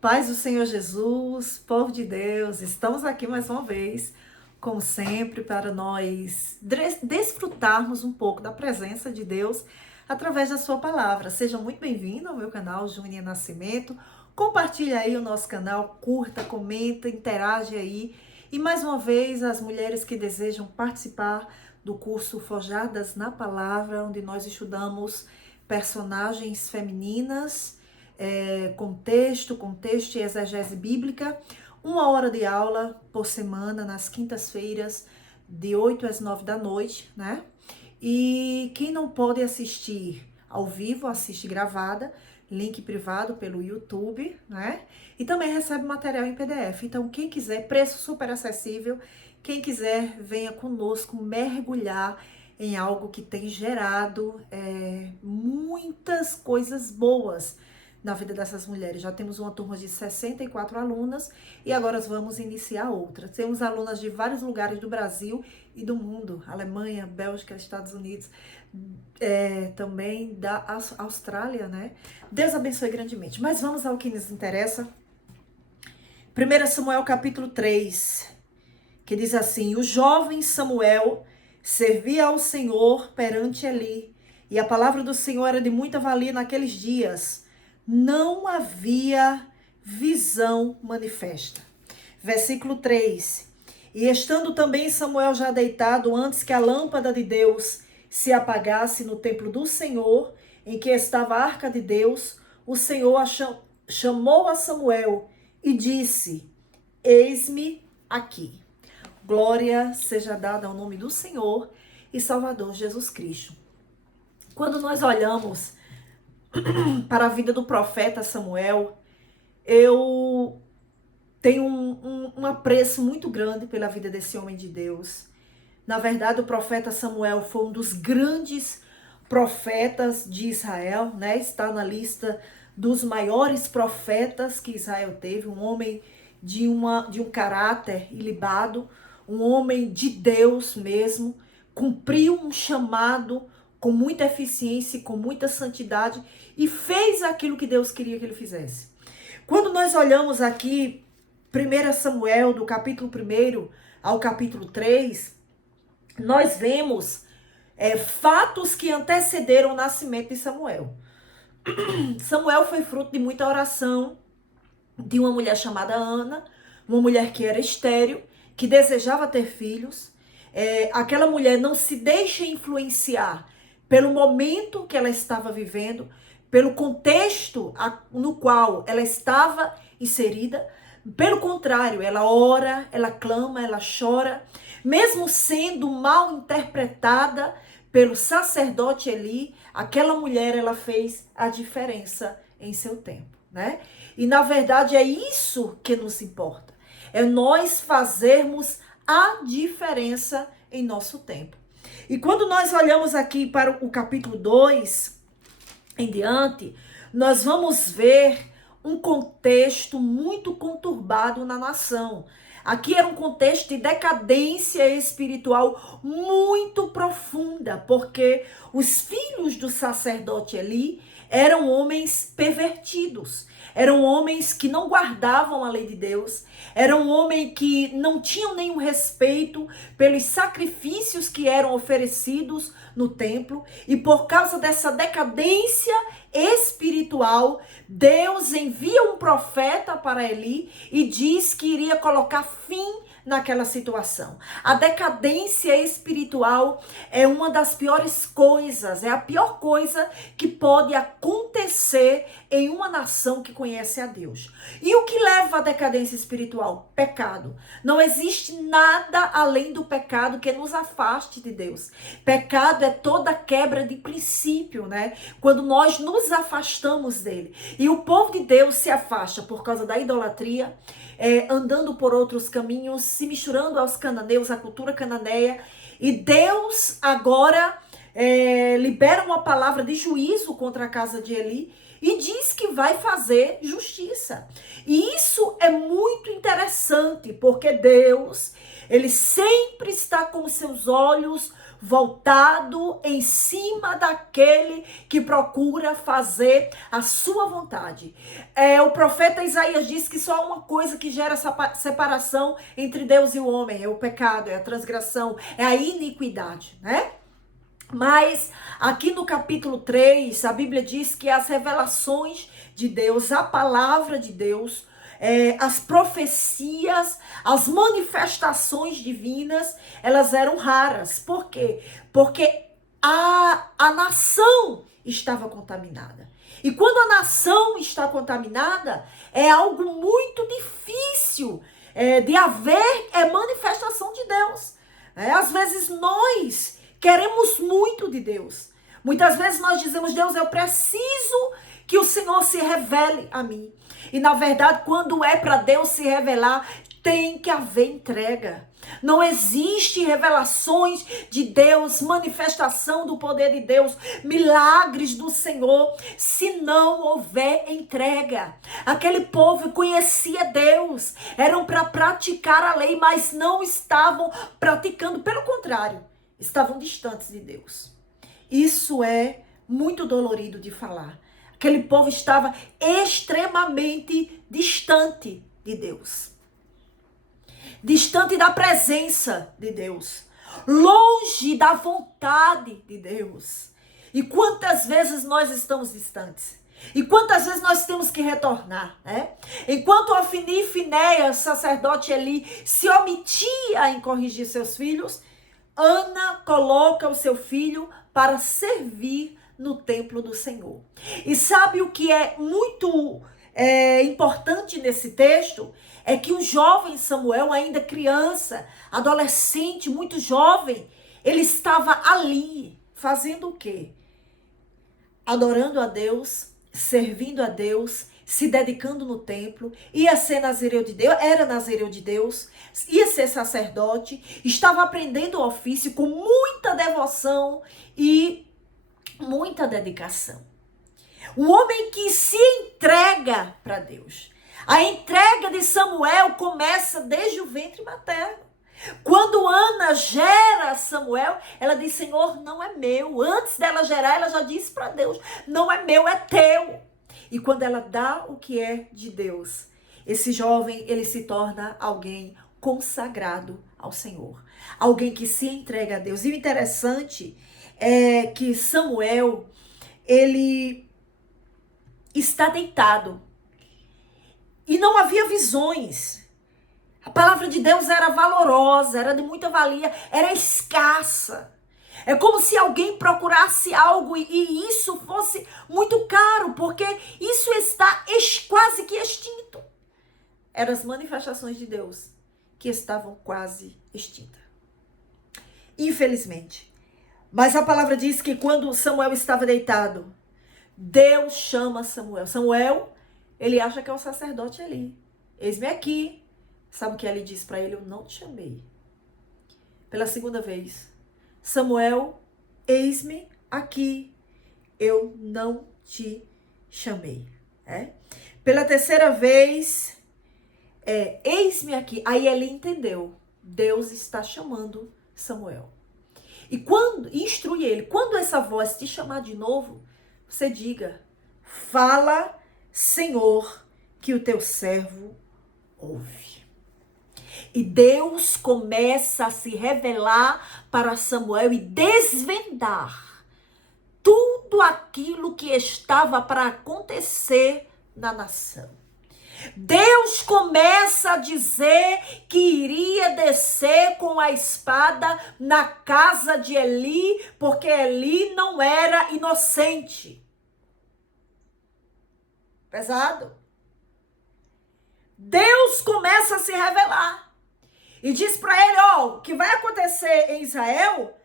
Paz do Senhor Jesus, povo de Deus, estamos aqui mais uma vez, como sempre, para nós desfrutarmos um pouco da presença de Deus através da sua palavra. Seja muito bem-vindo ao meu canal Juninha Nascimento. Compartilha aí o nosso canal, curta, comenta, interage aí. E mais uma vez, as mulheres que desejam participar do curso Forjadas na Palavra, onde nós estudamos personagens femininas, contexto e exegese bíblica, 1 hora de aula por semana, nas quintas-feiras, de 8 às 9 da noite, né? E quem não pode assistir ao vivo, assiste gravada, link privado pelo YouTube, né? E também recebe material em PDF. Então, quem quiser, preço super acessível, quem quiser, venha conosco mergulhar em algo que tem gerado muitas coisas boas na vida dessas mulheres. Já temos uma turma de 64 alunas e agora vamos iniciar outra. Temos alunas de vários lugares do Brasil e do mundo, Alemanha, Bélgica, Estados Unidos, também da Austrália, né? Deus abençoe grandemente. Mas vamos ao que nos interessa. 1 Samuel capítulo 3, que diz assim: o jovem Samuel servia ao Senhor perante Eli, e a palavra do Senhor era de muita valia naqueles dias. Não havia visão manifesta. Versículo 3. E estando também Samuel já deitado, antes que a lâmpada de Deus se apagasse no templo do Senhor, em que estava a arca de Deus, o Senhor chamou a Samuel e disse: eis-me aqui. Glória seja dada ao nome do Senhor e Salvador Jesus Cristo. Quando nós olhamos para a vida do profeta Samuel, eu tenho um apreço muito grande pela vida desse homem de Deus. Na verdade, o profeta Samuel foi um dos grandes profetas de Israel, né? Está na lista dos maiores profetas que Israel teve, um homem de um caráter ilibado, um homem de Deus mesmo, cumpriu um chamado com muita eficiência, com muita santidade e fez aquilo que Deus queria que ele fizesse. Quando nós olhamos aqui 1 Samuel, do capítulo 1 ao capítulo 3, nós vemos fatos que antecederam o nascimento de Samuel. Samuel foi fruto de muita oração de uma mulher chamada Ana, uma mulher que era estéril, que desejava ter filhos. Aquela mulher não se deixa influenciar pelo momento que ela estava vivendo, pelo contexto no qual ela estava inserida. Pelo contrário, ela ora, ela clama, ela chora, mesmo sendo mal interpretada pelo sacerdote Eli, aquela mulher, ela fez a diferença em seu tempo, né? E na verdade é isso que nos importa, é nós fazermos a diferença em nosso tempo. E quando nós olhamos aqui para o capítulo 2 em diante, nós vamos ver um contexto muito conturbado na nação. Aqui era um contexto de decadência espiritual muito profunda, porque os filhos do sacerdote Eli eram homens pervertidos, eram homens que não guardavam a lei de Deus, eram homens que não tinham nenhum respeito pelos sacrifícios que eram oferecidos no templo, e por causa dessa decadência espiritual, Deus envia um profeta para Eli e diz que iria colocar fim naquela situação. A decadência espiritual é uma das piores coisas, é a pior coisa que pode acontecer em uma nação que conhece a Deus. E o que leva à decadência espiritual? Pecado. Não existe nada além do pecado que nos afaste de Deus. Pecado é toda quebra de princípio, né? Quando nós nos afastamos dele. E o povo de Deus se afasta por causa da idolatria, andando por outros caminhos, se misturando aos cananeus, à cultura cananeia. E Deus agora libera uma palavra de juízo contra a casa de Eli e diz que vai fazer justiça. E isso é muito interessante, porque Deus, ele sempre está com seus olhos voltado em cima daquele que procura fazer a sua vontade. O profeta Isaías diz que só há uma coisa que gera essa separação entre Deus e o homem: é o pecado, é a transgressão, é a iniquidade, né? Mas aqui no capítulo 3, a Bíblia diz que as revelações de Deus, a palavra de Deus, as profecias, as manifestações divinas, elas eram raras. Por quê? Porque a nação estava contaminada. E quando a nação está contaminada, é algo muito difícil de haver manifestação de Deus. Às vezes nós queremos muito de Deus. Muitas vezes nós dizemos: Deus, eu preciso que o Senhor se revele a mim. E na verdade, quando é para Deus se revelar, tem que haver entrega. Não existe revelações de Deus, manifestação do poder de Deus, milagres do Senhor, se não houver entrega. Aquele povo conhecia Deus, eram para praticar a lei, mas não estavam praticando. Pelo contrário, estavam distantes de Deus. Isso é muito dolorido de falar. Aquele povo estava extremamente distante de Deus. Distante da presença de Deus. Longe da vontade de Deus. E quantas vezes nós estamos distantes? E quantas vezes nós temos que retornar, né? Enquanto Ofni e Finéias, sacerdote Eli, se omitia em corrigir seus filhos, Ana coloca o seu filho para servir no templo do Senhor. E sabe o que é muito importante nesse texto? É que o jovem Samuel, ainda criança, adolescente, muito jovem, ele estava ali, fazendo o quê? Adorando a Deus, servindo a Deus, se dedicando no templo, ia ser nazireu de Deus, era nazireu de Deus, ia ser sacerdote, estava aprendendo o ofício com muita devoção e muita dedicação. Um homem que se entrega para Deus. A entrega de Samuel começa desde o ventre materno. Quando Ana gera Samuel, ela diz: Senhor, não é meu. Antes dela gerar, ela já disse para Deus: não é meu, é teu. E quando ela dá o que é de Deus, esse jovem, ele se torna alguém consagrado ao Senhor. Alguém que se entrega a Deus. E o interessante é que Samuel, ele está deitado. E não havia visões. A palavra de Deus era valorosa, era de muita valia, era escassa. É como se alguém procurasse algo e isso fosse muito caro, porque isso está quase que extinto. Eram as manifestações de Deus que estavam quase extintas. Infelizmente. Mas a palavra diz que quando Samuel estava deitado, Deus chama Samuel. Samuel, ele acha que é o sacerdote ali. Eis-me aqui. Sabe o que ele diz para ele? Eu não te chamei. Pela segunda vez. Samuel, eis-me aqui, eu não te chamei. Pela terceira vez, eis-me aqui. Aí ele entendeu, Deus está chamando Samuel. E quando instrui ele, quando essa voz te chamar de novo, você diga: fala, Senhor, que o teu servo ouve. E Deus começa a se revelar para Samuel e desvendar tudo aquilo que estava para acontecer na nação. Deus começa a dizer que iria descer com a espada na casa de Eli, porque Eli não era inocente. Pesado. Deus começa a se revelar. E diz para ele: o que vai acontecer em Israel,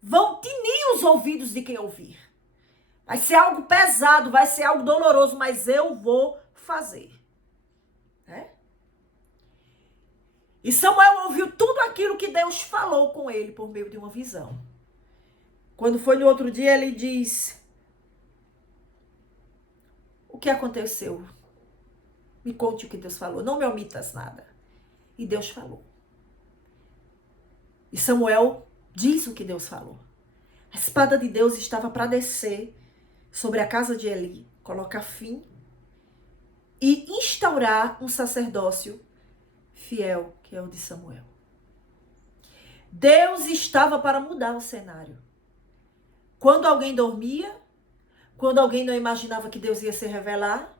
vão tinir os ouvidos de quem ouvir. Vai ser algo pesado, vai ser algo doloroso, mas eu vou fazer. E Samuel ouviu tudo aquilo que Deus falou com ele por meio de uma visão. Quando foi no outro dia, ele diz: o que aconteceu? Me conte o que Deus falou, não me omitas nada. E Deus falou. E Samuel Diz o que Deus falou. A espada de Deus estava para descer sobre a casa de Eli, colocar fim e instaurar um sacerdócio fiel, que é o de Samuel. Deus estava para mudar o cenário. Quando alguém dormia, quando alguém não imaginava que Deus ia se revelar,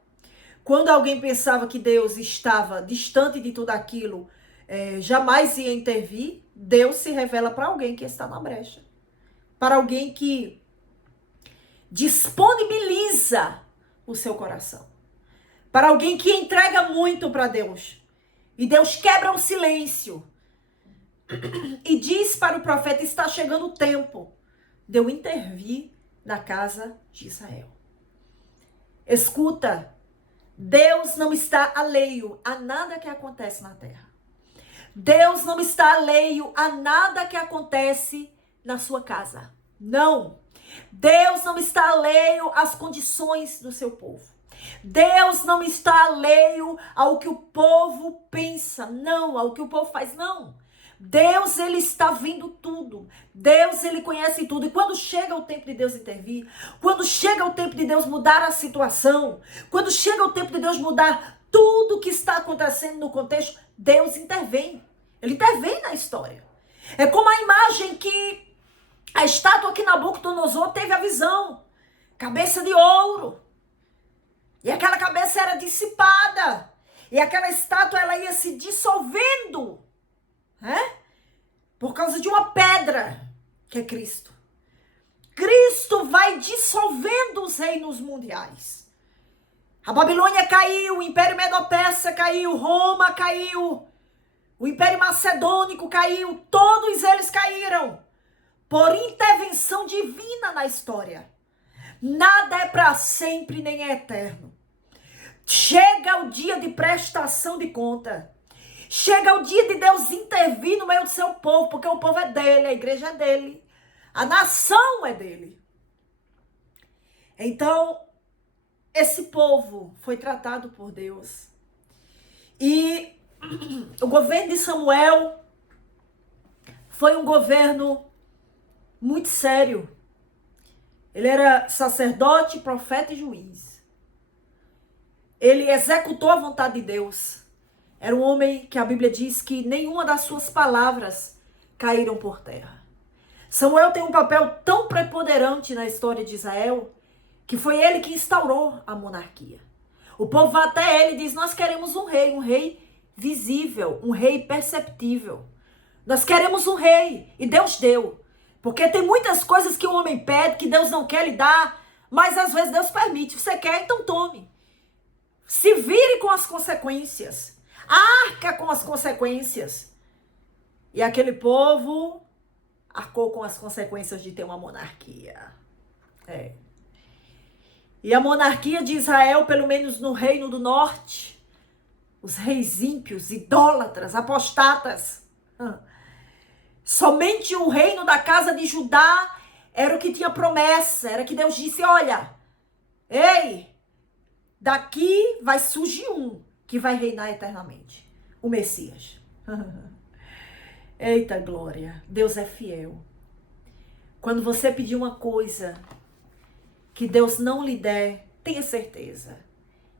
quando alguém pensava que Deus estava distante de tudo aquilo, jamais ia intervir, Deus se revela para alguém que está na brecha. Para alguém que disponibiliza o seu coração. Para alguém que entrega muito para Deus. E Deus quebra o silêncio. E diz para o profeta, está chegando o tempo de eu intervir na casa de Israel. Escuta, Deus não está alheio a nada que acontece na terra. Deus não está alheio a nada que acontece na sua casa. Não. Deus não está alheio às condições do seu povo. Deus não está alheio ao que o povo pensa, não, ao que o povo faz, não. Deus, ele está vendo tudo. Deus, ele conhece tudo. E quando chega o tempo de Deus intervir, quando chega o tempo de Deus mudar a situação, quando chega o tempo de Deus mudar tudo que está acontecendo no contexto, Deus intervém. Ele intervém na história. É como a imagem que a estátua que Nabucodonosor teve a visão. Cabeça de ouro. E aquela cabeça era dissipada. E aquela estátua, ela ia se dissolvendo. Por causa de uma pedra, que é Cristo. Cristo vai dissolvendo os reinos mundiais. A Babilônia caiu, o Império Medo-Persa caiu, Roma caiu, o Império Macedônico caiu, todos eles caíram por intervenção divina na história. Nada é para sempre nem é eterno. Chega o dia de prestação de conta. Chega o dia de Deus intervir no meio do seu povo, porque o povo é dele, a igreja é dele, a nação é dele. Então, esse povo foi tratado por Deus. E o governo de Samuel foi um governo muito sério. Ele era sacerdote, profeta e juiz. Ele executou a vontade de Deus. Era um homem que a Bíblia diz que nenhuma das suas palavras caíram por terra. Samuel tem um papel tão preponderante na história de Israel que foi ele que instaurou a monarquia. O povo vai até ele e diz, nós queremos um rei visível, um rei perceptível. Nós queremos um rei e Deus deu. Porque tem muitas coisas que o homem pede que Deus não quer lhe dar, mas às vezes Deus permite. Você quer, então tome. Se vire com as consequências. Arca com as consequências. E aquele povo arcou com as consequências de ter uma monarquia. E a monarquia de Israel, pelo menos no reino do norte, os reis ímpios, idólatras, apostatas, somente o reino da casa de Judá era o que tinha promessa, era que Deus disse, olha, ei, daqui vai surgir um que vai reinar eternamente, o Messias. Eita glória, Deus é fiel. Quando você pedir uma coisa que Deus não lhe der, tenha certeza,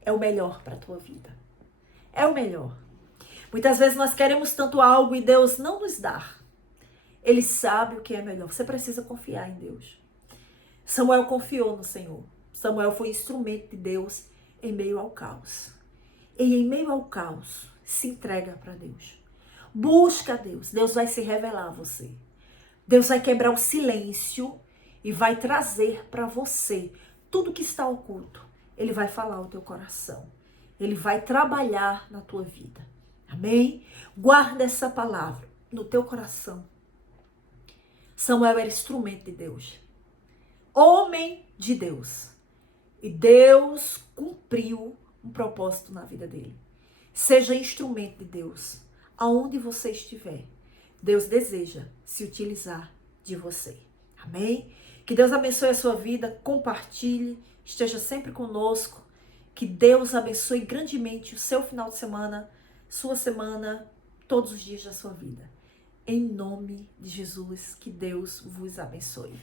é o melhor para a tua vida. É o melhor. Muitas vezes nós queremos tanto algo e Deus não nos dá. Ele sabe o que é melhor. Você precisa confiar em Deus. Samuel confiou no Senhor. Samuel foi instrumento de Deus em meio ao caos. E em meio ao caos, se entrega para Deus. Busca Deus. Deus vai se revelar a você. Deus vai quebrar o silêncio e vai trazer para você tudo que está oculto. Ele vai falar ao teu coração. Ele vai trabalhar na tua vida. Amém? Guarda essa palavra no teu coração. Samuel era instrumento de Deus. Homem de Deus. E Deus cumpriu um propósito na vida dele. Seja instrumento de Deus. Aonde você estiver, Deus deseja se utilizar de você. Amém? Que Deus abençoe a sua vida, compartilhe, esteja sempre conosco. Que Deus abençoe grandemente o seu final de semana, sua semana, todos os dias da sua vida. Em nome de Jesus, que Deus vos abençoe.